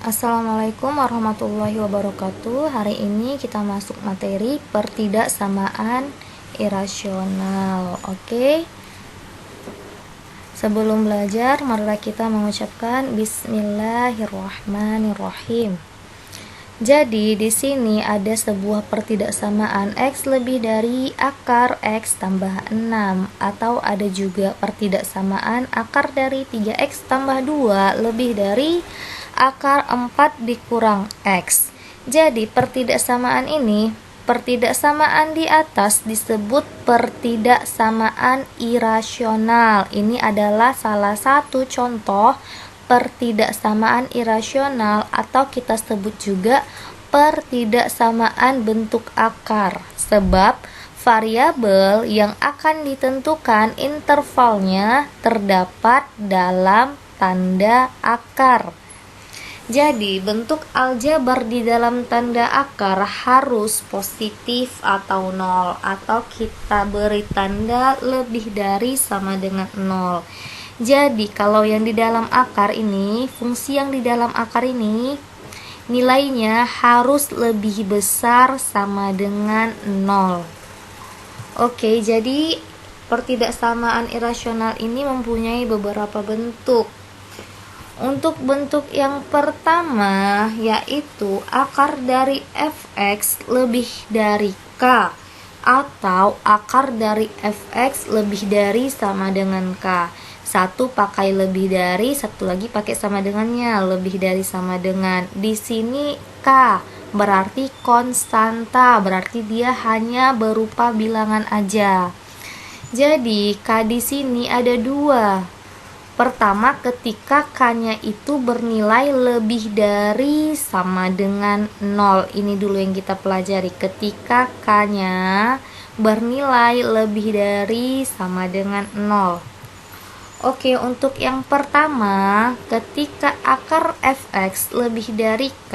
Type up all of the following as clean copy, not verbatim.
Assalamualaikum warahmatullahi wabarakatuh. Hari ini kita masuk materi pertidaksamaan irasional. Oke. Sebelum belajar, marilah kita mengucapkan Bismillahirrahmanirrahim. Jadi di sini ada sebuah pertidaksamaan X lebih dari akar X tambah 6, atau ada juga pertidaksamaan akar dari 3X tambah 2 lebih dari akar 4 dikurang X. Jadi pertidaksamaan di atas disebut pertidaksamaan irasional. Ini adalah salah satu contoh pertidaksamaan irasional, atau kita sebut juga pertidaksamaan bentuk akar, sebab variabel yang akan ditentukan intervalnya terdapat dalam tanda akar. Jadi bentuk aljabar di dalam tanda akar harus positif atau 0, atau kita beri tanda lebih dari sama dengan 0. Jadi kalau yang di dalam akar ini, fungsi yang di dalam akar ini nilainya harus lebih besar sama dengan 0. Oke, jadi pertidaksamaan irasional ini mempunyai beberapa bentuk. Untuk bentuk yang pertama yaitu akar dari fx lebih dari k, atau akar dari fx lebih dari sama dengan k. Satu pakai lebih dari, satu lagi pakai sama dengannya, lebih dari sama dengan. Di sini k berarti konstanta, berarti dia hanya berupa bilangan aja. Jadi k di sini ada dua. Pertama, ketika k-nya itu bernilai lebih dari sama dengan 0. Ini dulu yang kita pelajari. Ketika k-nya bernilai lebih dari sama dengan 0. Oke, untuk yang pertama, ketika akar fx lebih dari k,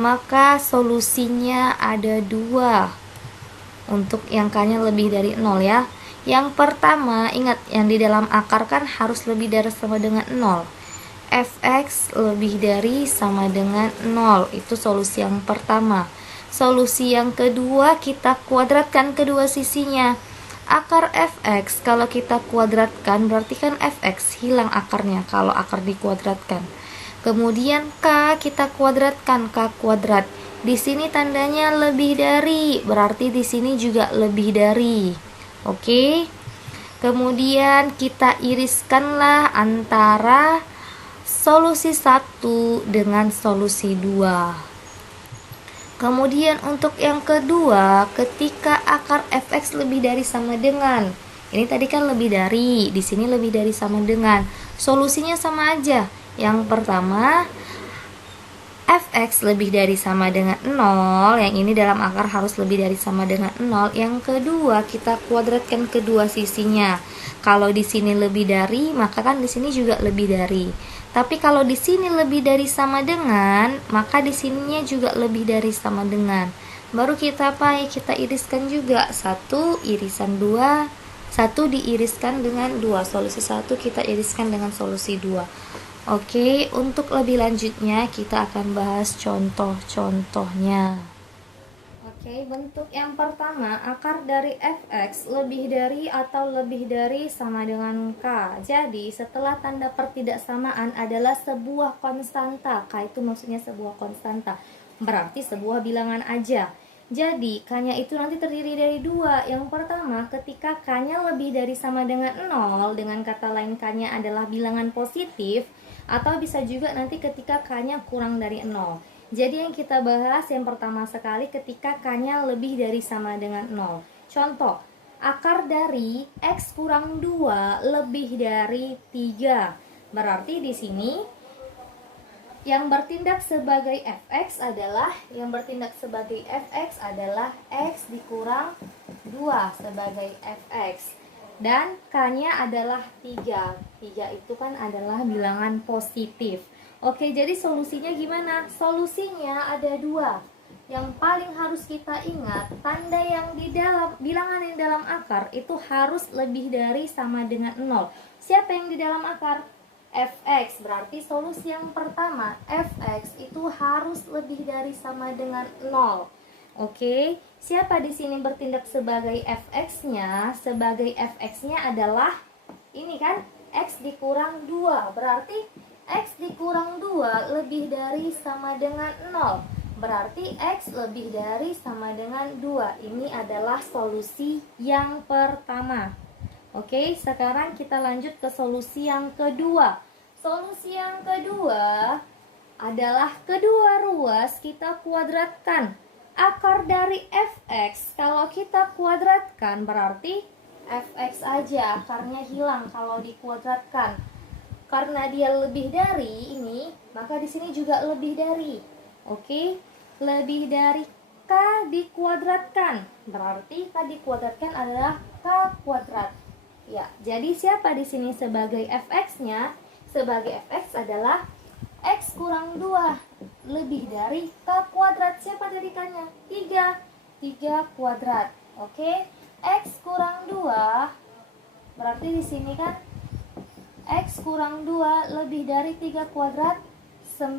maka solusinya ada dua. Untuk yang k-nya lebih dari 0 ya. Yang pertama, ingat yang di dalam akar kan harus lebih dari sama dengan 0. Fx lebih dari sama dengan 0. Itu solusi yang pertama. Solusi yang kedua, kita kuadratkan kedua sisinya. Akar fx kalau kita kuadratkan berarti kan fx hilang akarnya kalau akar dikuadratkan. Kemudian k kita kuadratkan, k kuadrat. Di sini tandanya lebih dari, berarti di sini juga lebih dari. Oke. Kemudian kita iriskanlah antara solusi 1 dengan solusi 2. Kemudian untuk yang kedua, ketika akar fx lebih dari sama dengan, ini tadi kan lebih dari, di sini lebih dari sama dengan, solusinya sama aja. Yang pertama, fx lebih dari sama dengan 0, yang ini dalam akar harus lebih dari sama dengan 0. Yang kedua, kita kuadratkan kedua sisinya. Kalau di sini lebih dari, maka kan di sini juga lebih dari. Tapi kalau di sini lebih dari sama dengan, maka di sininya juga lebih dari sama dengan. Baru kita apa? Kita iriskan juga. 1 irisan 2, 1 diiriskan dengan 2. Solusi 1 kita iriskan dengan solusi 2. Oke, untuk lebih lanjutnya kita akan bahas contoh-contohnya. Oke, bentuk yang pertama, akar dari fx lebih dari atau lebih dari sama dengan k. Jadi setelah tanda pertidaksamaan adalah sebuah konstanta. K itu maksudnya sebuah konstanta, berarti sebuah bilangan aja. Jadi k-nya itu nanti terdiri dari dua. Yang pertama, ketika k-nya lebih dari sama dengan 0, dengan kata lain k-nya adalah bilangan positif, atau bisa juga nanti ketika k-nya kurang dari 0. Jadi yang kita bahas yang pertama sekali ketika k-nya lebih dari sama dengan 0. Contoh, akar dari x kurang 2 lebih dari 3. Berarti di sini yang bertindak sebagai fx adalah x dikurang 2 sebagai fx. Dan k-nya adalah 3. 3 itu kan adalah bilangan positif. Oke, jadi solusinya gimana? Solusinya ada dua. Yang paling harus kita ingat, tanda yang di dalam bilangan yang dalam akar itu harus lebih dari sama dengan 0. Siapa yang di dalam akar? Fx, berarti solusi yang pertama Fx itu harus lebih dari sama dengan 0. Oke, siapa di sini bertindak sebagai fx-nya? Sebagai fx-nya adalah ini kan, x dikurang 2. Berarti x dikurang 2 lebih dari sama dengan 0. Berarti x lebih dari sama dengan 2. Ini adalah solusi yang pertama. Oke, sekarang kita lanjut ke solusi yang kedua. Solusi yang kedua adalah kedua ruas kita kuadratkan. Akar dari fx kalau kita kuadratkan berarti fx aja, akarnya hilang kalau dikuadratkan. Karena dia lebih dari ini, maka di sini juga lebih dari. Oke, lebih dari k dikuadratkan. Berarti k dikuadratkan adalah k kuadrat. Ya, jadi siapa di sini sebagai fx-nya? Sebagai fx adalah x kurang 2 lebih dari k kuadrat. Siapa dari k-nya? 3 kuadrat. Oke, x kurang 2 berarti di sini kan x kurang 2 lebih dari 3 kuadrat 9.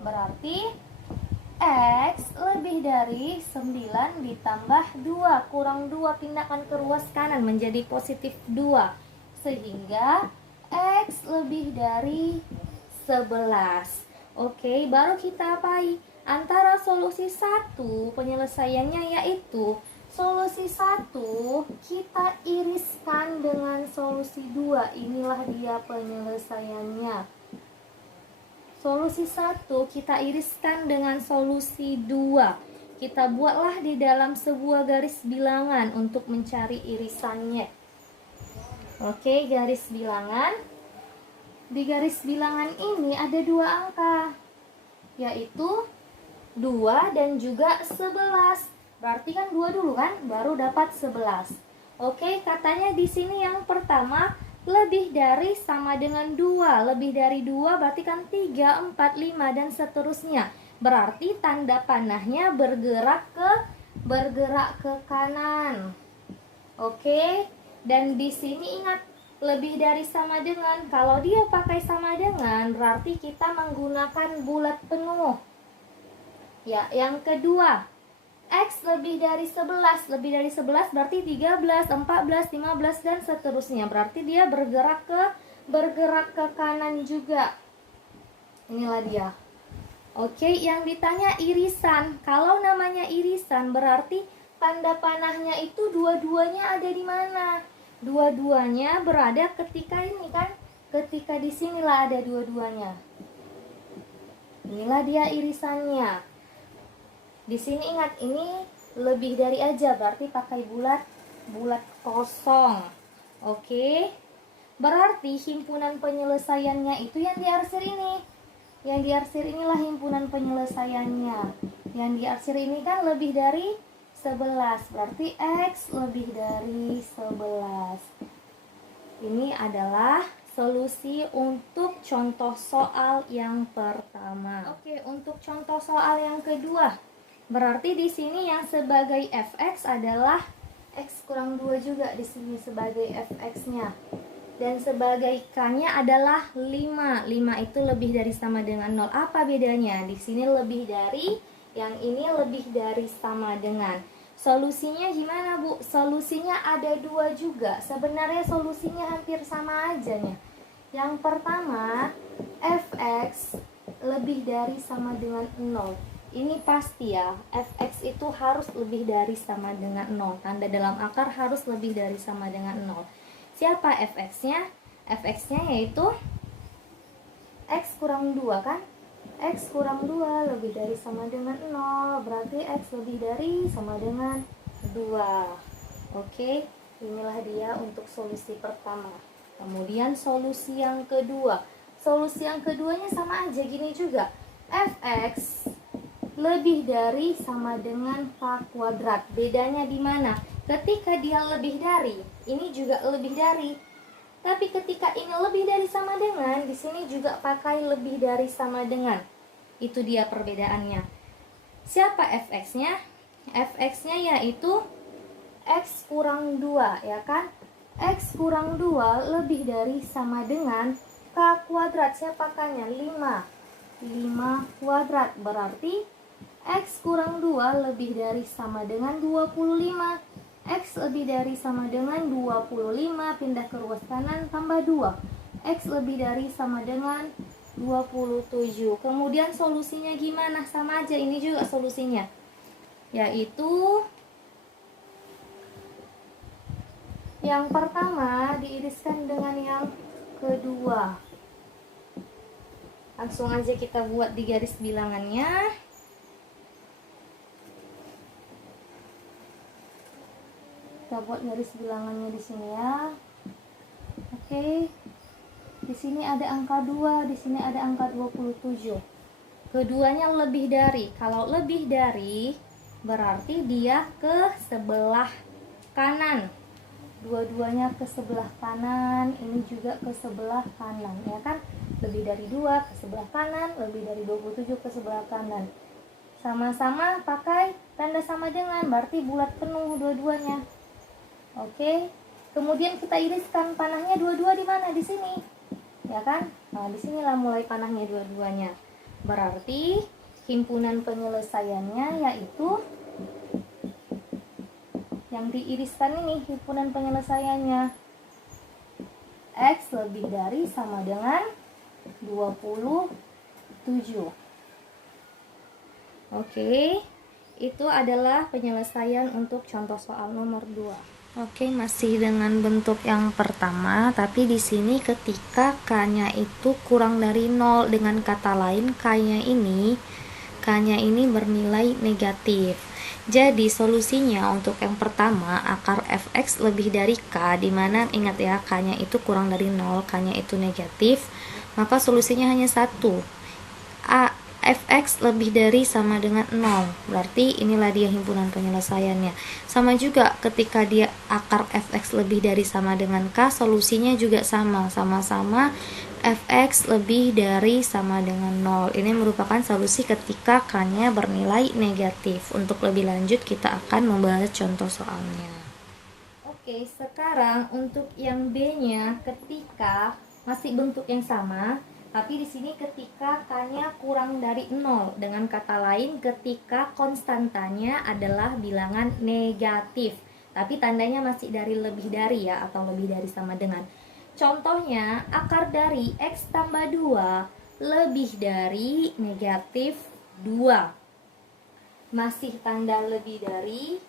Berarti x lebih dari 9 ditambah 2 kurang 2, pindahkan ke ruas kanan menjadi positif 2. Sehingga x lebih dari 11. Oke, baru kita apai? Antara solusi 1 penyelesaiannya yaitu solusi 1 kita iriskan dengan solusi 2. Inilah dia penyelesaiannya. Solusi 1 kita iriskan dengan solusi 2. Kita buatlah di dalam sebuah garis bilangan untuk mencari irisannya. Oke, garis bilangan. Di garis bilangan ini ada 2 angka, yaitu 2 dan juga 11. Berarti kan 2 dulu kan, baru dapat 11. Oke, katanya di sini yang pertama lebih dari sama dengan 2. Lebih dari 2 berarti kan 3, 4, 5 dan seterusnya. Berarti tanda panahnya bergerak ke kanan. Oke. Dan di sini ingat, lebih dari sama dengan. Kalau dia pakai sama dengan berarti kita menggunakan bulat penuh. Ya, yang kedua, x lebih dari 11. Lebih dari 11 berarti 13, 14, 15 dan seterusnya. Berarti dia bergerak ke kanan juga. Inilah dia. Oke, yang ditanya irisan. Kalau namanya irisan berarti tanda panahnya itu dua-duanya ada di mana? Dua-duanya berada ketika ini kan. Ketika di sinilah ada dua-duanya. Inilah dia irisannya. Di sini ingat, ini lebih dari aja berarti pakai bulat kosong. Oke. Berarti himpunan penyelesaiannya itu yang diarsir ini. Yang diarsir inilah himpunan penyelesaiannya. Yang diarsir ini kan lebih dari 11. Berarti x lebih dari 11. Ini adalah solusi untuk contoh soal yang pertama. Oke, untuk contoh soal yang kedua. Berarti di sini yang sebagai fx adalah x kurang 2 juga di sini sebagai fx-nya. Dan sebagai k-nya adalah 5. 5 itu lebih dari sama dengan 0. Apa bedanya? Di sini lebih dari, yang ini lebih dari sama dengan. Solusinya gimana, Bu? Solusinya ada 2 juga. Sebenarnya solusinya hampir sama aja nya. Yang pertama, fx lebih dari sama dengan 0. Ini pasti ya, fx itu harus lebih dari sama dengan 0. Tanda dalam akar harus lebih dari sama dengan 0. Siapa fx-nya? Fx-nya yaitu x kurang 2 kan? X kurang 2 lebih dari sama dengan 0. Berarti x lebih dari sama dengan 2. Oke, inilah dia untuk solusi pertama. Kemudian solusi yang kedua. Solusi yang keduanya sama aja, gini juga. Fx lebih dari sama dengan k kuadrat. Bedanya di mana? Ketika dia lebih dari, ini juga lebih dari. Tapi ketika ini lebih dari sama dengan, di sini juga pakai lebih dari sama dengan. Itu dia perbedaannya. Siapa fx-nya? Fx-nya yaitu x kurang 2, ya kan? X kurang 2 lebih dari sama dengan k kuadrat. Siapa k-nya? 5. 5 kuadrat. Berarti X kurang 2 lebih dari sama dengan 25. X lebih dari sama dengan 25, pindah ke ruas kanan, tambah 2. X lebih dari sama dengan 27. Kemudian solusinya gimana? Sama aja, ini juga solusinya. Yaitu yang pertama diiriskan dengan yang kedua. Langsung aja kita buat di garis bilangannya. Kita buat garis bilangannya di sini ya. Oke. Di sini ada angka 2, di sini ada angka 27. Keduanya lebih dari. Kalau lebih dari berarti dia ke sebelah kanan. Dua-duanya ke sebelah kanan, ini juga ke sebelah kanan, ya kan? Lebih dari 2 ke sebelah kanan, lebih dari 27 ke sebelah kanan. Sama-sama pakai tanda sama dengan, berarti bulat penuh dua-duanya. Oke. Kemudian kita iriskan panahnya dua-dua di mana? Di sini. Ya kan? Nah, disinilah mulai panahnya dua-duanya. Berarti himpunan penyelesaiannya yaitu yang diiriskan ini, himpunan penyelesaiannya X lebih dari sama dengan 27. Oke, itu adalah penyelesaian untuk contoh soal nomor 2. Oke, masih dengan bentuk yang pertama, tapi di sini ketika K-nya itu kurang dari 0, dengan kata lain K-nya ini bernilai negatif. Jadi solusinya untuk yang pertama, akar fx lebih dari K, dimana ingat ya, K-nya itu kurang dari 0, K-nya itu negatif, maka solusinya hanya satu, fx lebih dari sama dengan 0. Berarti inilah dia himpunan penyelesaiannya. Sama juga ketika dia akar fx lebih dari sama dengan K, solusinya juga sama-sama fx lebih dari sama dengan 0. Ini merupakan solusi ketika K-nya bernilai negatif. Untuk lebih lanjut kita akan membahas contoh soalnya. Oke, sekarang untuk yang B-nya ketika masih bentuk yang sama, tapi di sini ketika K-nya kurang dari 0, dengan kata lain ketika konstantanya adalah bilangan negatif, tapi tandanya masih dari lebih dari ya, atau lebih dari sama dengan. Contohnya, akar dari X tambah 2 lebih dari negatif 2. Masih tanda lebih dari,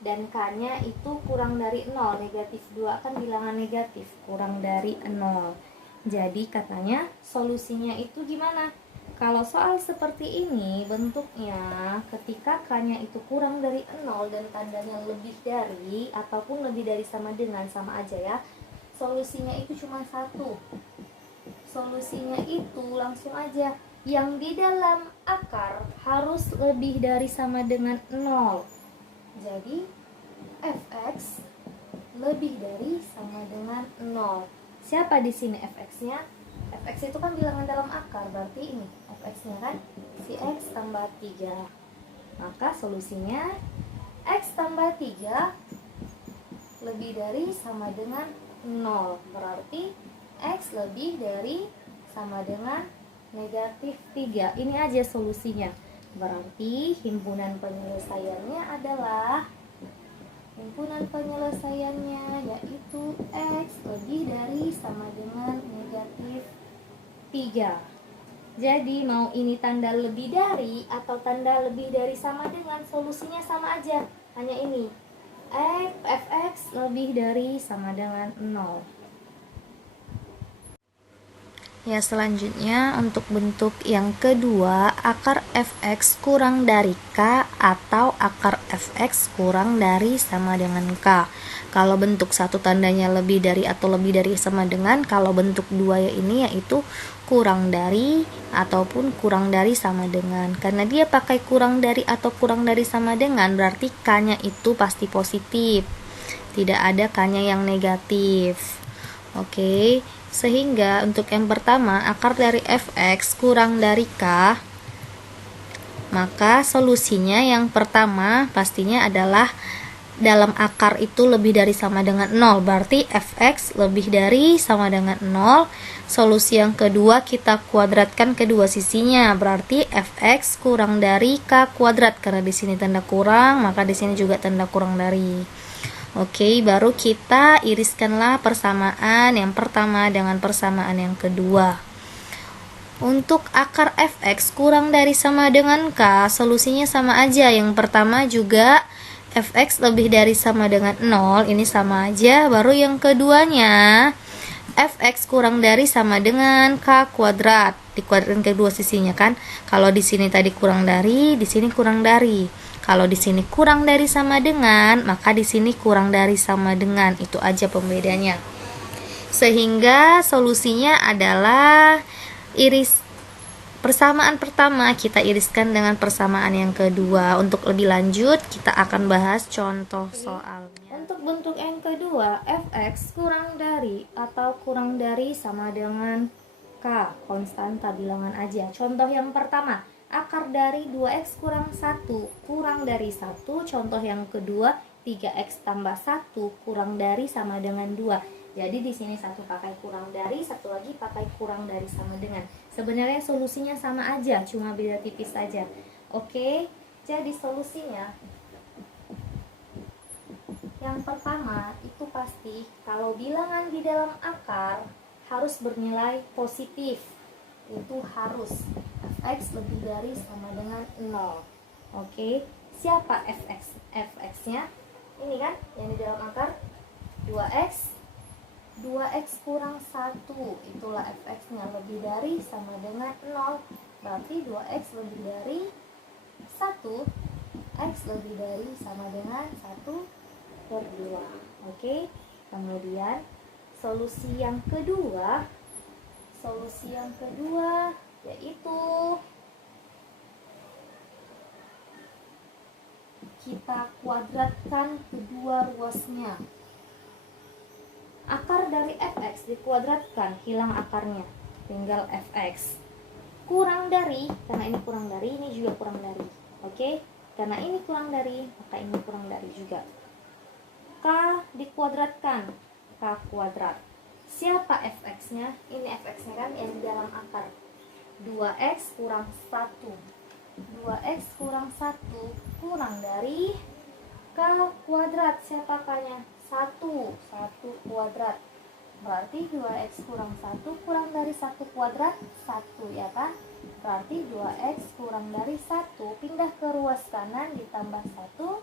dan K-nya itu kurang dari 0, negatif 2 kan bilangan negatif, kurang dari 0. Jadi katanya solusinya itu gimana? Kalau soal seperti ini bentuknya ketika K-nya itu kurang dari 0 dan tandanya lebih dari ataupun lebih dari sama dengan, sama aja ya. Solusinya itu cuma satu. Solusinya itu langsung aja, yang di dalam akar harus lebih dari sama dengan 0. Jadi fx lebih dari sama dengan 0. Siapa di sini fx-nya? Fx itu kan bilangan dalam akar, berarti ini fx-nya kan si x tambah 3. Maka solusinya x tambah 3 lebih dari sama dengan 0. Berarti x lebih dari sama dengan negatif 3. Ini aja solusinya. Berarti himpunan penyelesaiannya adalah yaitu x lebih dari sama dengan negatif 3. Jadi mau ini tanda lebih dari atau tanda lebih dari sama dengan, solusinya sama aja, hanya ini fx lebih dari sama dengan 0. Ya, selanjutnya untuk bentuk yang kedua, akar fx kurang dari K atau akar fx kurang dari sama dengan K. Kalau bentuk satu tandanya lebih dari atau lebih dari sama dengan, kalau bentuk dua ya ini yaitu kurang dari ataupun kurang dari sama dengan. Karena dia pakai kurang dari atau kurang dari sama dengan, berarti K-nya itu pasti positif. Tidak ada K-nya yang negatif. Oke. Sehingga untuk yang pertama, akar dari fx kurang dari K, maka solusinya yang pertama pastinya adalah dalam akar itu lebih dari sama dengan 0, berarti fx lebih dari sama dengan 0. Solusi yang kedua kita kuadratkan kedua sisinya, berarti fx kurang dari k kuadrat, karena di sini tanda kurang, maka di sini juga tanda kurang dari. Oke, baru kita iriskanlah persamaan yang pertama dengan persamaan yang kedua. Untuk akar fx kurang dari sama dengan k, solusinya sama aja. Yang pertama juga fx lebih dari sama dengan 0, ini sama aja. Baru yang keduanya fx kurang dari sama dengan k kuadrat, dikuadratkan kedua sisinya kan. Kalau di sini tadi kurang dari, di sini kurang dari. Kalau di sini kurang dari sama dengan, maka di sini kurang dari sama dengan. Itu aja pembedanya. Sehingga solusinya adalah persamaan pertama kita iriskan dengan persamaan yang kedua. Untuk lebih lanjut kita akan bahas contoh soalnya. Untuk bentuk yang kedua, fx kurang dari atau kurang dari sama dengan k, konstanta bilangan aja. Contoh yang pertama, akar dari 2x kurang 1 kurang dari 1. Contoh yang kedua, 3x tambah 1 kurang dari sama dengan 2. Jadi di sini satu pakai kurang dari, satu lagi pakai kurang dari sama dengan. Sebenarnya solusinya sama aja, cuma beda tipis saja. Oke, jadi solusinya yang pertama itu pasti kalau bilangan di dalam akar harus bernilai positif. Itu harus fx lebih dari sama dengan 0. Oke, siapa fx? Fx-nya ini kan yang di dalam akar 2x kurang 1, itulah fx-nya lebih dari sama dengan 0, berarti 2x lebih dari 1, x lebih dari sama dengan 1/2. Oke, kemudian solusi yang kedua yaitu kita kuadratkan kedua ruasnya. Akar dari fx dikuadratkan, hilang akarnya, tinggal fx. Kurang dari, karena ini kurang dari, ini juga kurang dari. Oke, karena ini kurang dari, maka ini kurang dari juga. K dikuadratkan, k kuadrat. Siapa fx-nya? Ini fx-nya kan yang di dalam akar. 2x kurang 1. 2x kurang 1 kurang dari k kuadrat. Siapa k-nya? 1 kuadrat, berarti 2x kurang 1 kurang dari 1 kuadrat 1 ya kan, berarti 2x kurang dari 1 pindah ke ruas kanan ditambah 1,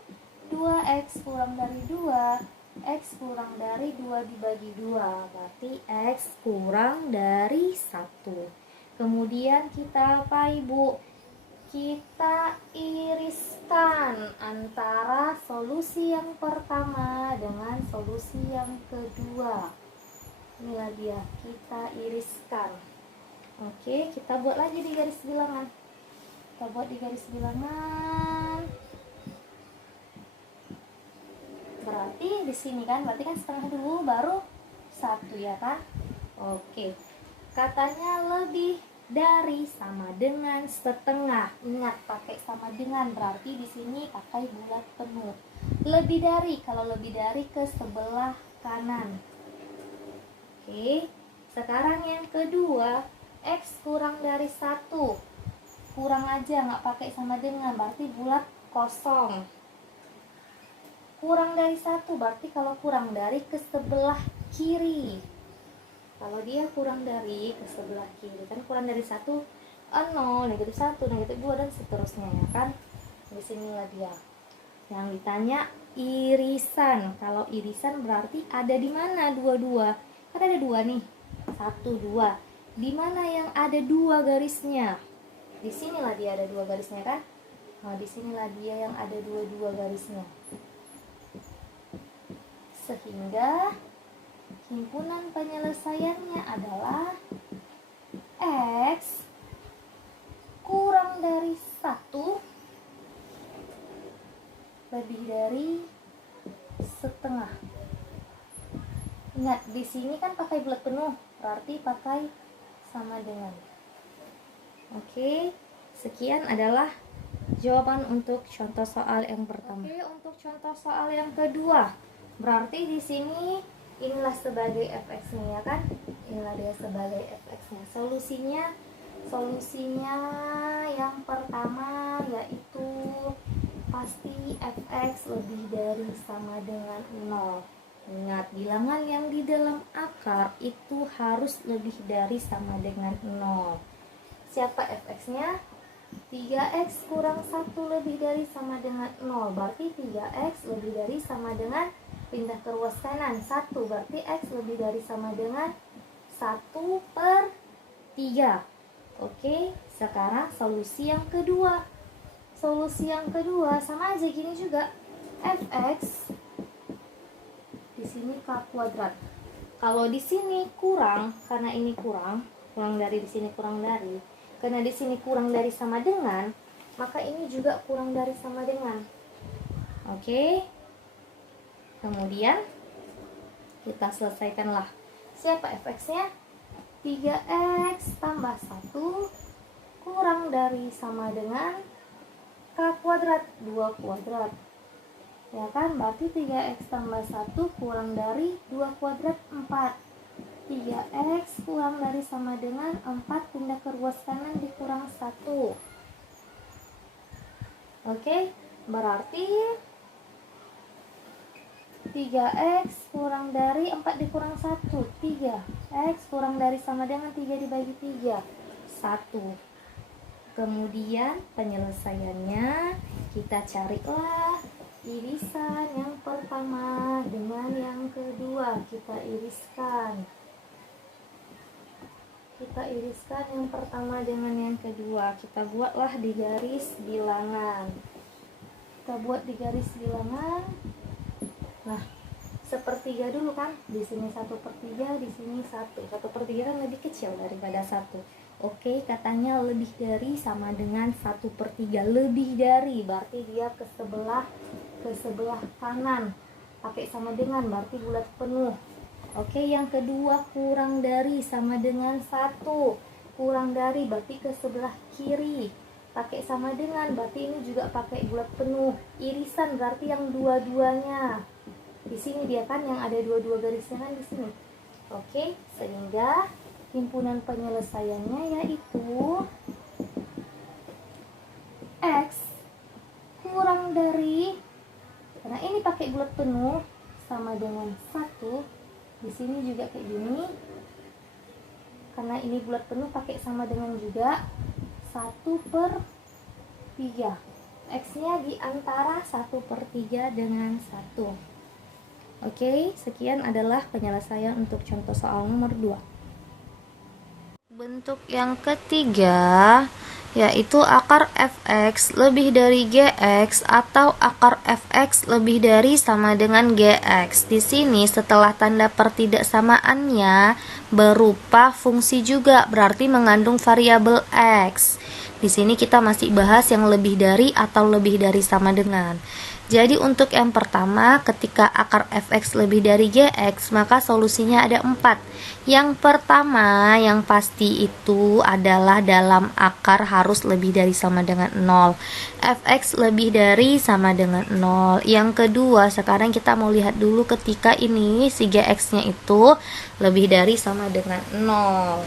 2x kurang dari 2, x kurang dari 2 dibagi 2, berarti x kurang dari 1. Kemudian kita apa Ibu? Kita iriskan antara solusi yang pertama dengan solusi yang kedua. Inilah dia, kita iriskan. Oke, kita buat lagi di garis bilangan. Kita buat di garis bilangan. Berarti di sini kan, berarti kan setengah dulu baru 1 ya kan? Oke. Katanya lebih dari sama dengan setengah. Ingat pakai sama dengan, berarti di sini pakai bulat penuh. Lebih dari, kalau lebih dari ke sebelah kanan. Oke, sekarang yang kedua, x kurang dari 1. Kurang aja, nggak pakai sama dengan, berarti bulat kosong. Kurang dari 1, berarti kalau kurang dari ke sebelah kiri. Kalau dia kurang dari ke sebelah kiri, kan kurang dari 1, 0, negatif 1, negatif 2, dan seterusnya ya kan. Disinilah dia. Yang ditanya irisan. Kalau irisan berarti ada di mana dua-dua? Kan ada 2 nih. 1, 2. Di mana yang ada 2 garisnya? Disinilah dia ada 2 garisnya kan. Nah, disinilah dia yang ada 2 garisnya. Sehingga himpunan penyelesaiannya adalah x kurang dari 1 lebih dari setengah. Ingat, di sini kan pakai bulat penuh, berarti pakai sama dengan. Oke, sekian adalah jawaban untuk contoh soal yang pertama. Oke, untuk contoh soal yang kedua, berarti di sini inilah sebagai fx-nya ya kan? Inilah dia sebagai fx-nya. Solusinya yang pertama yaitu pasti fx lebih dari sama dengan 0. Ingat, bilangan yang di dalam akar itu harus lebih dari sama dengan 0. Siapa fx-nya? 3x kurang 1 lebih dari sama dengan 0. Berarti 3x lebih dari sama dengan, pindah ke ruas kanan, 1. Berarti x lebih dari sama dengan 1/3. Oke, sekarang solusi yang kedua. Solusi yang kedua sama aja gini juga. Fx di sini k kuadrat. Kalau di sini kurang, karena ini kurang dari di sini kurang dari. Karena di sini kurang dari sama dengan, maka ini juga kurang dari sama dengan. Oke. Kemudian kita selesaikanlah. Siapa fx-nya? 3x tambah 1 kurang dari sama dengan k kuadrat 2 kuadrat. Ya kan? Berarti 3x tambah 1 kurang dari 2 kuadrat 4. 3x kurang dari sama dengan 4, pindah ke ruas kanan dikurang 1. Oke, berarti 3x kurang dari 4 dikurang 1, 3x kurang dari sama dengan 3 dibagi 3, 1. Kemudian penyelesaiannya kita carilah irisan yang pertama dengan yang kedua, kita iriskan yang pertama dengan yang kedua. Kita buatlah di garis bilangan. Nah, sepertiga dulu kan. Di sini 1/3, di sini 1. 1/3 kan lebih kecil daripada 1. Oke, katanya lebih dari sama dengan 1/3. Lebih dari berarti dia ke sebelah kanan. Pakai sama dengan berarti bulat penuh. Oke, yang kedua kurang dari sama dengan 1. Kurang dari berarti ke sebelah kiri. Pakai sama dengan berarti ini juga pakai bulat penuh. Irisan berarti yang dua-duanya. Di sini dia kan yang ada dua-dua garisnya kan di sini. Oke, sehingga himpunan penyelesaiannya yaitu x kurang dari, karena ini pakai bulat penuh, sama dengan 1. Di sini juga kayak gini, karena ini bulat penuh pakai sama dengan juga 1/3. X-nya di antara 1/3 dengan 1. Oke, sekian adalah penyelesaian untuk contoh soal nomor 2. Bentuk yang ketiga yaitu akar fx lebih dari gx atau akar fx lebih dari sama dengan gx. Di sini setelah tanda pertidaksamaannya berupa fungsi juga, berarti mengandung variabel x. Di sini kita masih bahas yang lebih dari atau lebih dari sama dengan. Jadi untuk yang pertama, ketika akar fx lebih dari gx, maka solusinya ada 4. Yang pertama, yang pasti itu adalah dalam akar harus lebih dari sama dengan 0. Fx lebih dari sama dengan 0. Yang kedua, sekarang kita mau lihat dulu ketika ini si gx-nya itu lebih dari sama dengan 0.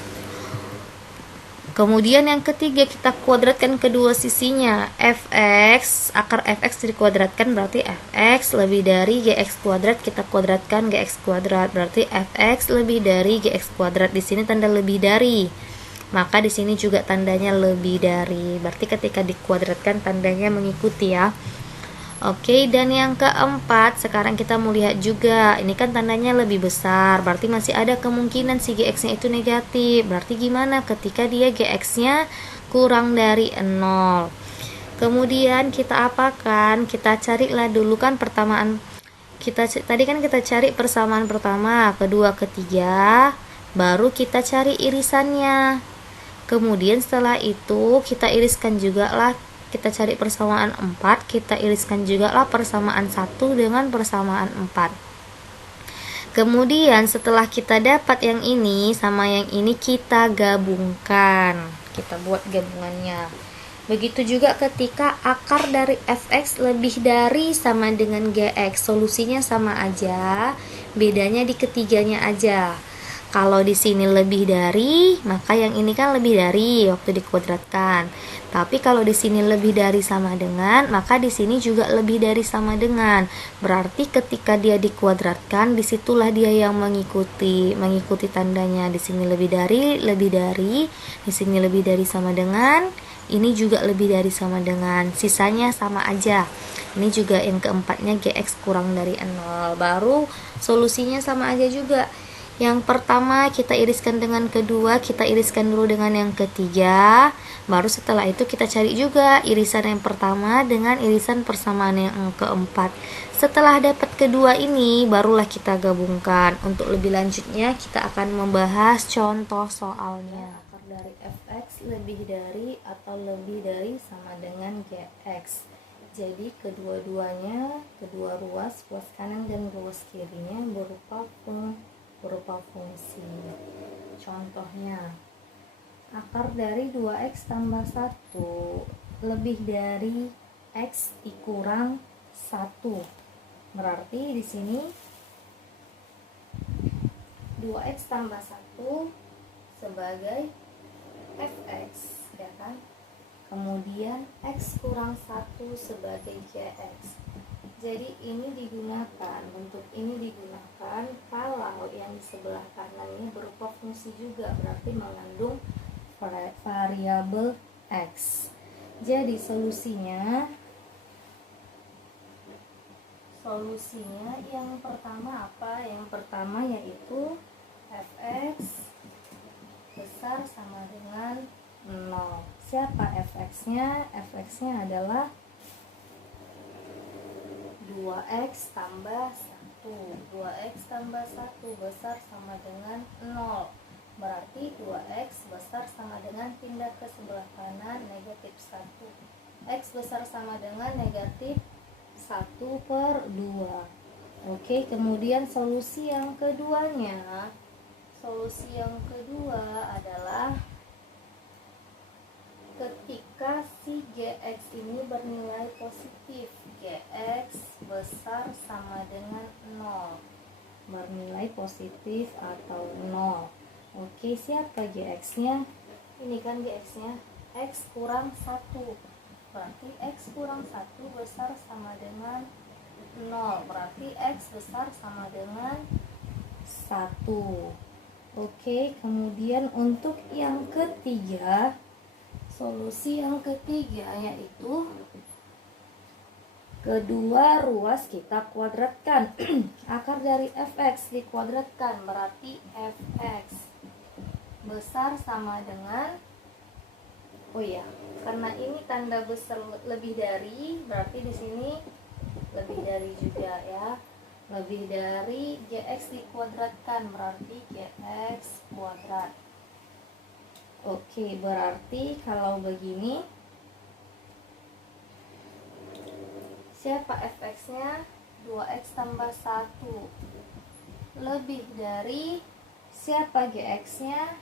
Kemudian yang ketiga, kita kuadratkan kedua sisinya. Fx, akar fx dikuadratkan berarti fx lebih dari gx kuadrat, kita kuadratkan gx kuadrat, berarti fx lebih dari gx kuadrat. Di sini tanda lebih dari, maka di sini juga tandanya lebih dari, berarti ketika dikuadratkan tandanya mengikuti ya. Oke, dan yang keempat, sekarang kita mau lihat juga, ini kan tandanya lebih besar, berarti masih ada kemungkinan si gx-nya itu negatif. Berarti gimana ketika dia gx-nya kurang dari 0? Kemudian kita apakan? Kita carilah dulu kan persamaan. Tadi kan kita cari persamaan pertama, kedua, ketiga, baru kita cari irisannya. Kemudian setelah itu kita iriskan juga lah. Kita cari persamaan 4, kita iriskan juga lah persamaan 1 dengan persamaan 4. Kemudian setelah kita dapat yang ini sama yang ini, kita gabungkan. Kita buat gabungannya. Begitu juga ketika akar dari fx lebih dari sama dengan gx, solusinya sama aja, bedanya di ketiganya aja. Kalau di sini lebih dari, maka yang ini kan lebih dari waktu dikuadratkan. Tapi kalau di sini lebih dari sama dengan, maka di sini juga lebih dari sama dengan. Berarti ketika dia dikuadratkan, disitulah dia yang mengikuti tandanya. Di sini lebih dari, di sini lebih dari sama dengan, ini juga lebih dari sama dengan, sisanya sama aja. Ini juga yang keempatnya gx kurang dari 0, baru solusinya sama aja juga. Yang pertama kita iriskan dengan kedua, kita iriskan dulu dengan yang ketiga, baru setelah itu kita cari juga irisan yang pertama dengan irisan persamaan yang keempat. Setelah dapat kedua ini, barulah kita gabungkan. Untuk lebih lanjutnya kita akan membahas contoh soalnya. Akar dari fx lebih dari atau lebih dari sama dengan gx. Jadi kedua-duanya, kedua ruas kanan dan ruas kirinya berupa fungsi. Contohnya, akar dari 2x tambah 1 lebih dari x dikurang 1. Berarti di sini 2x tambah 1 sebagai fx, ya kan? Kemudian x kurang 1 sebagai gx. Jadi ini digunakan, bentuk ini digunakan kalau yang di sebelah kanan ini berupa fungsi juga, berarti mengandung variabel x. Jadi solusinya yang pertama apa? Yang pertama yaitu fx besar sama dengan 0. Siapa fx-nya? Fx-nya adalah 2x tambah 1. 2x tambah 1 besar sama dengan 0. Berarti 2x besar sama dengan, pindah ke sebelah kanan, negatif 1. X besar sama dengan negatif 1/2. Oke, kemudian solusi yang keduanya. Solusi yang kedua adalah ketika si gx ini bernilai positif, gx besar sama dengan 0, bernilai positif atau 0. Oke, siapa gx-nya? Ini kan gx-nya x kurang 1. Berarti x kurang 1 besar sama dengan 0. Berarti x besar sama dengan 1. Oke, kemudian untuk yang ketiga, solusi yang ketiga yaitu kedua ruas kita kuadratkan. Akar dari fx dikuadratkan, berarti fx besar sama dengan, oh ya, karena ini tanda besar lebih dari, berarti di sini lebih dari juga ya. Lebih dari gx dikuadratkan, berarti gx kuadrat. Oke, berarti kalau begini, siapa fx-nya? 2x tambah 1 lebih dari, siapa gx-nya?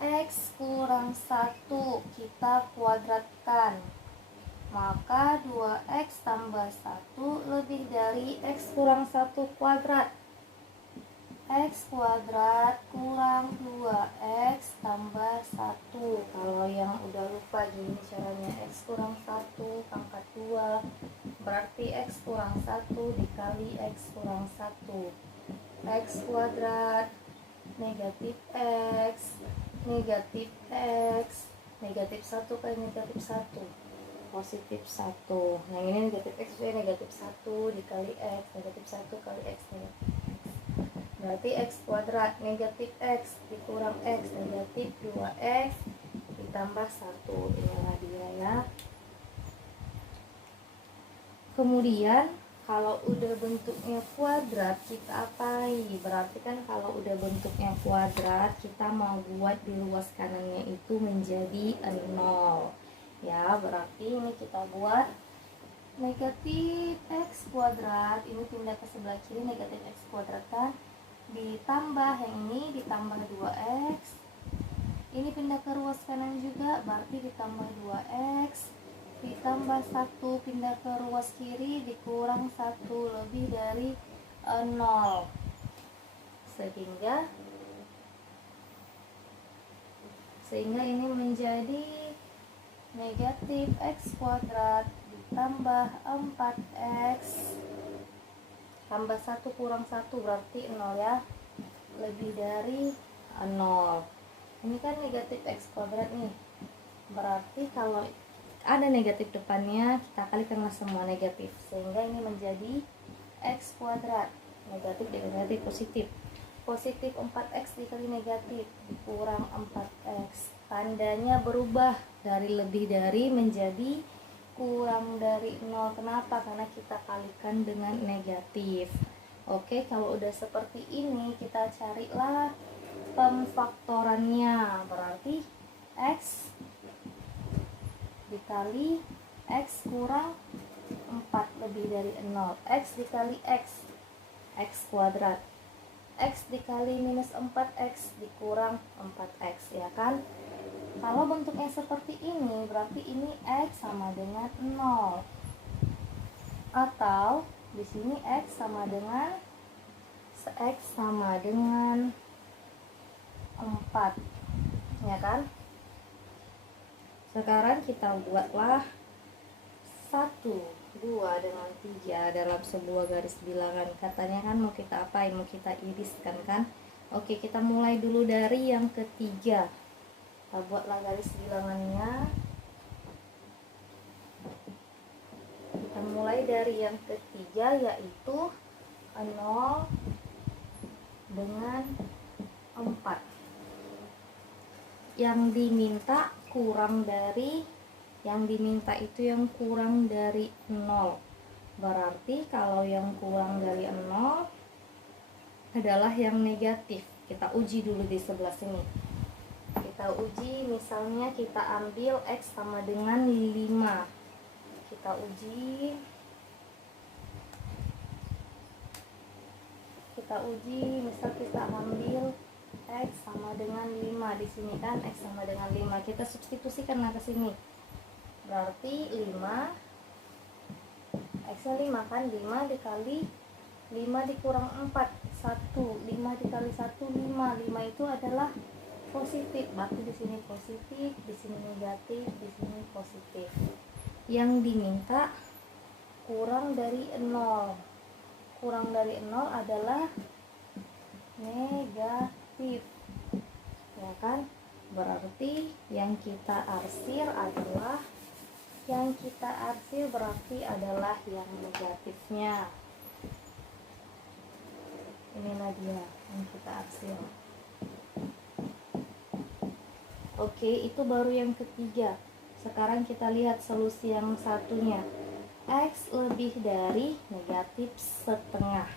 X kurang 1, kita kuadratkan, maka 2x tambah 1 lebih dari x kurang 1 kuadrat. X kuadrat kurang 2x tambah 1. Kalau yang udah lupa gini caranya, x kurang 1 pangkat 2, berarti x kurang 1 dikali x kurang 1. X kuadrat negatif x, negatif x, negatif 1 kali negatif 1, positif 1. Yang ini negatif x jadi negatif 1 dikali x, negatif 1 kali x, negatif x. Berarti x kuadrat negatif x dikurang x, negatif 2x ditambah 1. Inilah dia ya. Kemudian kalau udah bentuknya kuadrat kita apain? Berarti kan kalau udah bentuknya kuadrat kita mau buat di ruas kanannya itu menjadi 0. Ya, berarti ini kita buat negatif x kuadrat, ini pindah ke sebelah kiri, negatif x kuadrat kan, ditambah yang ini ditambah 2x Ini pindah ke ruas kanan juga, berarti ditambah 2x ditambah 1 pindah ke ruas kiri dikurang 1 lebih dari 0. Sehingga ini menjadi negatif x kuadrat ditambah 4x tambah 1 kurang 1 berarti 0 ya, lebih dari 0. Ini kan negatif x kuadrat nih, berarti kalau ada negatif depannya kita kalikanlah semua negatif, sehingga ini menjadi x kuadrat. Negatif dengan negatif positif 4x dikali negatif dikurang 4x, tandanya berubah dari lebih dari menjadi kurang dari 0. Kenapa? Karena kita kalikan dengan negatif. Oke, kalau udah seperti ini kita carilah pemfaktorannya, berarti x dikali x kurang 4 lebih dari 0, x dikali x kuadrat, x dikali minus 4x dikurang 4x, ya kan? Kalau bentuknya seperti ini berarti ini x sama dengan 0, atau di sini x sama dengan 4, ya kan? Sekarang kita buatlah 1, 2, dengan 3 dalam sebuah garis bilangan. Katanya kan mau kita apain? Mau kita iriskan kan? Oke, kita mulai dulu dari yang ketiga. Kita buatlah garis bilangannya. Kita mulai dari yang ketiga, yaitu 0 dengan 4. Yang diminta kurang dari, yang diminta itu yang kurang dari 0. Berarti kalau yang kurang dari 0 adalah yang negatif. Kita uji dulu di sebelah sini. Kita uji, misalnya kita ambil x sama dengan 5. Kita uji. Misal kita ambil x sama dengan 5 di sini kan, x sama dengan 5. Kita substitusikan ke sini. Berarti 5 x-nya 5 kan, 5 dikali 5 dikurang 4 1, 5 dikali 1 5. 5 itu adalah positif, berarti di sini positif, di sini negatif, di sini positif. Yang diminta kurang dari 0. Kurang dari 0 adalah negatif, ya kan? Berarti yang kita arsir berarti adalah yang negatifnya. Inilah dia yang kita arsir. Oke, itu baru yang ketiga. Sekarang kita lihat solusi yang satunya. X lebih dari negatif setengah.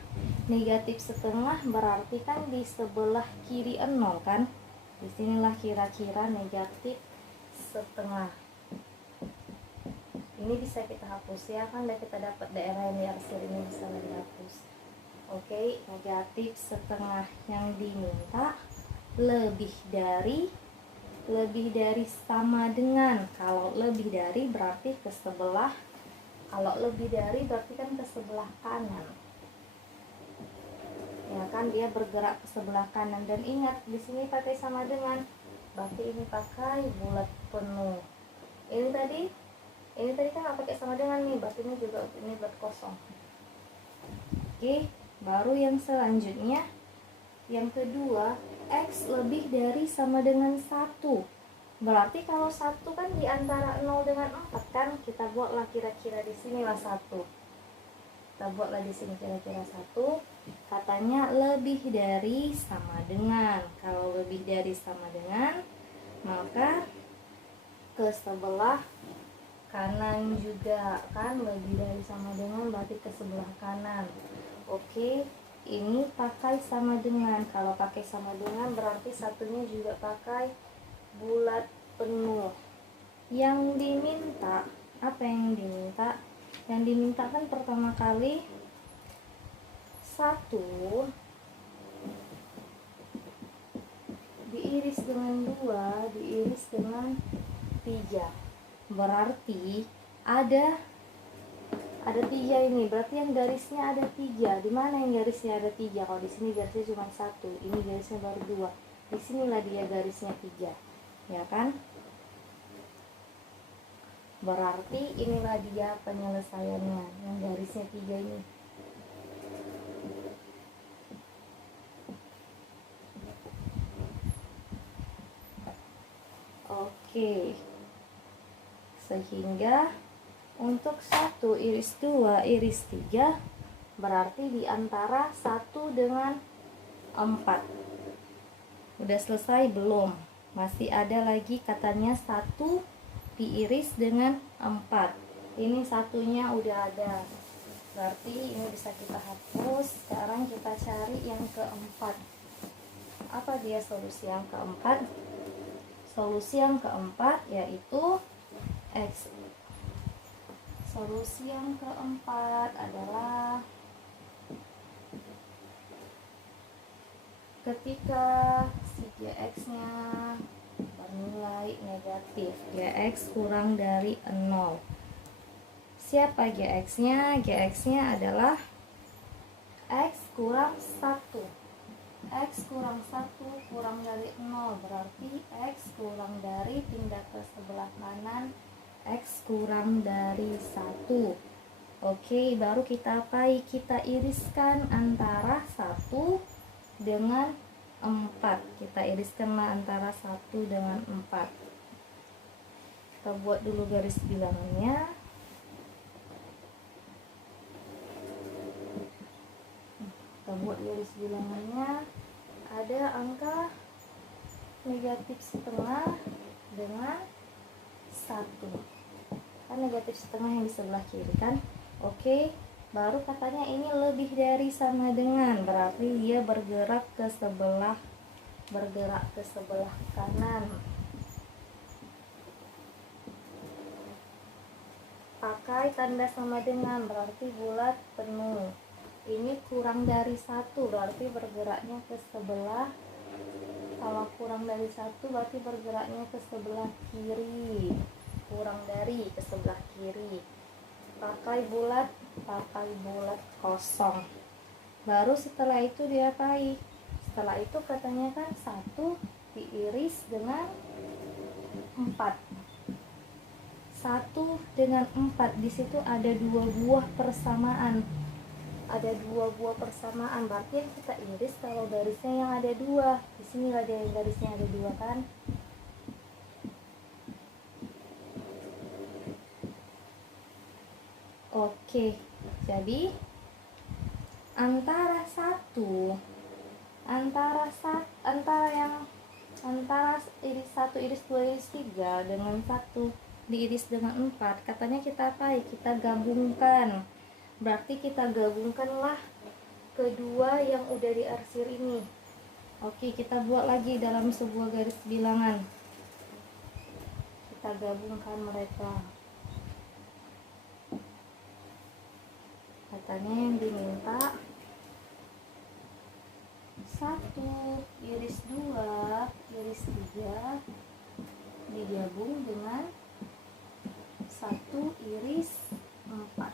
Negatif setengah berarti kan di sebelah kiri 0 kan? Disinilah kira-kira negatif setengah. Ini bisa kita hapus ya kan, kita dapat daerah yang diarsir ini bisa dihapus. Oke, negatif setengah yang diminta lebih dari sama dengan. Kalau lebih dari berarti ke sebelah, kalau lebih dari berarti kan ke sebelah kanan, ya kan, dia bergerak ke sebelah kanan. Dan ingat di sini pakai sama dengan, berarti ini pakai bulat penuh. Ini tadi kan nggak pakai sama dengan nih, berarti ini juga ini bulat kosong. Oke, baru yang selanjutnya, yang kedua, x lebih dari sama dengan 1. Berarti kalau 1 kan di antara 0 dengan 4 kan, kita buatlah kira-kira di sini lah 1. Kita buatlah di sini kira-kira 1. Katanya lebih dari sama dengan. Kalau lebih dari sama dengan, maka ke sebelah kanan juga kan, lebih dari sama dengan berarti ke sebelah kanan. Oke, ini pakai sama dengan. Kalau pakai sama dengan berarti satunya juga pakai bulat penuh. Yang diminta, apa yang diminta? Yang diminta kan pertama kali 1 diiris dengan 2, diiris dengan 3. Berarti ada 3 ini. Berarti yang garisnya ada 3. Di mana yang garisnya ada 3? Kalau di sini garisnya cuma 1, ini garisnya baru 2. Disinilah dia garisnya 3. Ya kan? Berarti inilah dia penyelesaiannya, yang garisnya 3 ini. Oke. Sehingga untuk 1 iris 2 iris 3 berarti di antara 1 dengan 4. Udah selesai belum? Masih ada lagi katanya 1 diiris dengan 4. Ini satunya udah ada. Berarti ini bisa kita hapus. Sekarang kita cari yang keempat. Apa dia solusi yang keempat? Solusi yang keempat yaitu X. Solusi yang keempat adalah ketika si Gx-nya bernilai negatif, Gx kurang dari 0. Siapa Gx-nya? Gx-nya adalah X kurang 1. X kurang 1 kurang dari 0 berarti X kurang dari, pindah ke sebelah kanan, X kurang dari 1. Oke, baru kita apai? Kita iriskan antara 1 dengan 4. Kita iriskanlah antara 1 dengan 4. Kita buat dulu garis bilangannya. Kita buat garis bilangannya. Ada angka negatif setengah dengan 1. Kan negatif setengah yang di sebelah kiri kan. Oke, baru katanya ini lebih dari sama dengan, berarti dia bergerak ke sebelah kanan. Pakai tanda sama dengan, berarti bulat penuh. Ini kurang dari 1 berarti bergeraknya ke sebelah. Kalau kurang dari 1 berarti bergeraknya ke sebelah kiri. Kurang dari ke sebelah kiri. Pakai bulat kosong. Baru setelah itu diapai? Setelah itu katanya kan 1 diiris dengan 4. 1 dengan 4, di situ ada 2 buah persamaan. Ada 2 buah persamaan, berarti yang kita iris kalau garisnya yang ada 2. Di sini ada yang garisnya ada 2 kan. Oke, jadi antara iris 1 iris 2 iris 3 dengan 1 diiris dengan 4, katanya kita apa? Kita gabungkan. Berarti kita gabungkanlah kedua yang udah diarsir ini. Oke, kita buat lagi dalam sebuah garis bilangan. Kita gabungkan mereka. Katanya yang diminta 1 iris 2 iris 3 digabung dengan 1 iris 4.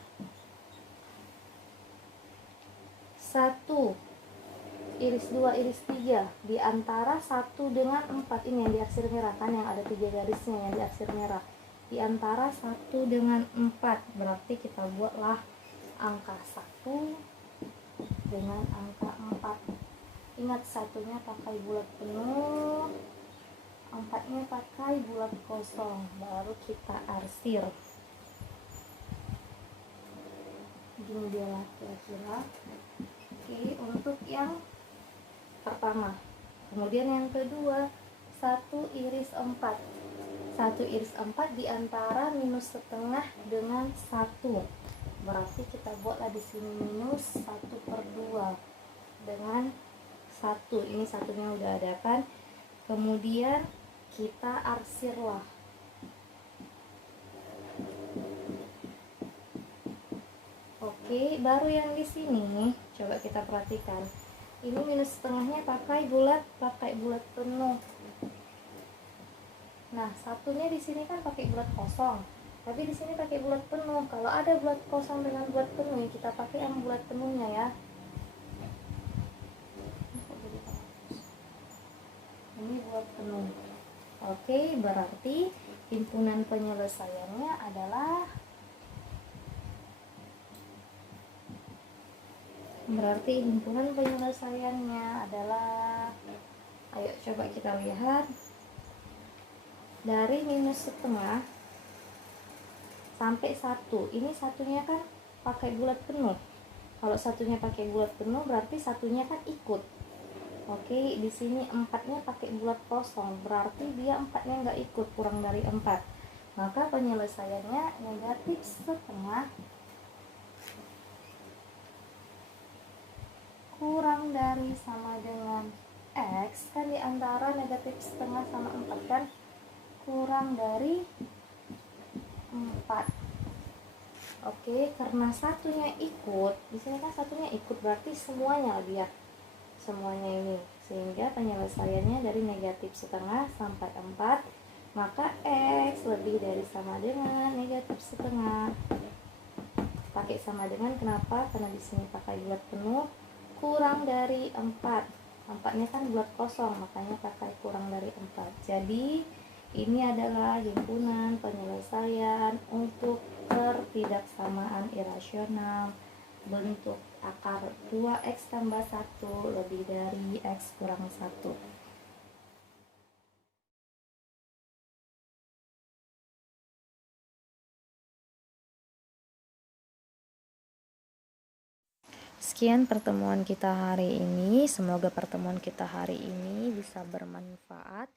1 iris 2 iris 3 di antara 1 dengan 4, ini yang diarsir merah kan, yang ada 3 garisnya yang diarsir merah. Di antara 1 dengan 4 berarti kita buatlah angka 1 dengan angka 4. Ingat, satunya pakai bulat penuh, 4-nya pakai bulat kosong, baru kita arsir. Gini dia lah kira-kira. Oke, untuk yang pertama. Kemudian yang kedua, 1 iris 4. 1 iris 4 di antara minus setengah dengan 1. Berarti kita buatlah di sini minus 1/2 dengan 1. Ini satunya udah ada kan. Kemudian kita arsirlah. Oke, baru yang di sini coba kita perhatikan. Ini minus setengahnya pakai bulat penuh. Nah, satunya di sini kan pakai bulat kosong, tapi di sini pakai bulat penuh. Kalau ada bulat kosong dengan bulat penuh, ya kita pakai yang bulat penuhnya ya. Ini bulat penuh. Oke, berarti himpunan penyelesaiannya adalah ayo coba kita lihat dari minus setengah sampai 1. Ini satunya kan pakai bulat penuh. Kalau satunya pakai bulat penuh berarti satunya kan ikut. Oke, di sini 4-nya pakai bulat kosong, berarti dia 4-nya nggak ikut, kurang dari 4. Maka penyelesaiannya negatif setengah kurang dari sama dengan X, kan diantara negatif setengah sama 4 kan, kurang dari 4. Oke, karena satunya ikut, di sini kan satunya ikut, berarti semuanya lihat semuanya ini, sehingga penyelesaiannya dari negatif setengah sampai 4, maka X lebih dari sama dengan negatif setengah. Pakai sama dengan, kenapa? Karena di sini pakai bulat penuh, kurang dari 4. 4-nya kan bulat kosong, makanya pakai kurang dari 4. Jadi ini adalah himpunan penyelesaian untuk ketidaksamaan irasional bentuk akar 2x tambah 1 lebih dari x kurang 1. Sekian pertemuan kita hari ini. Semoga pertemuan kita hari ini bisa bermanfaat.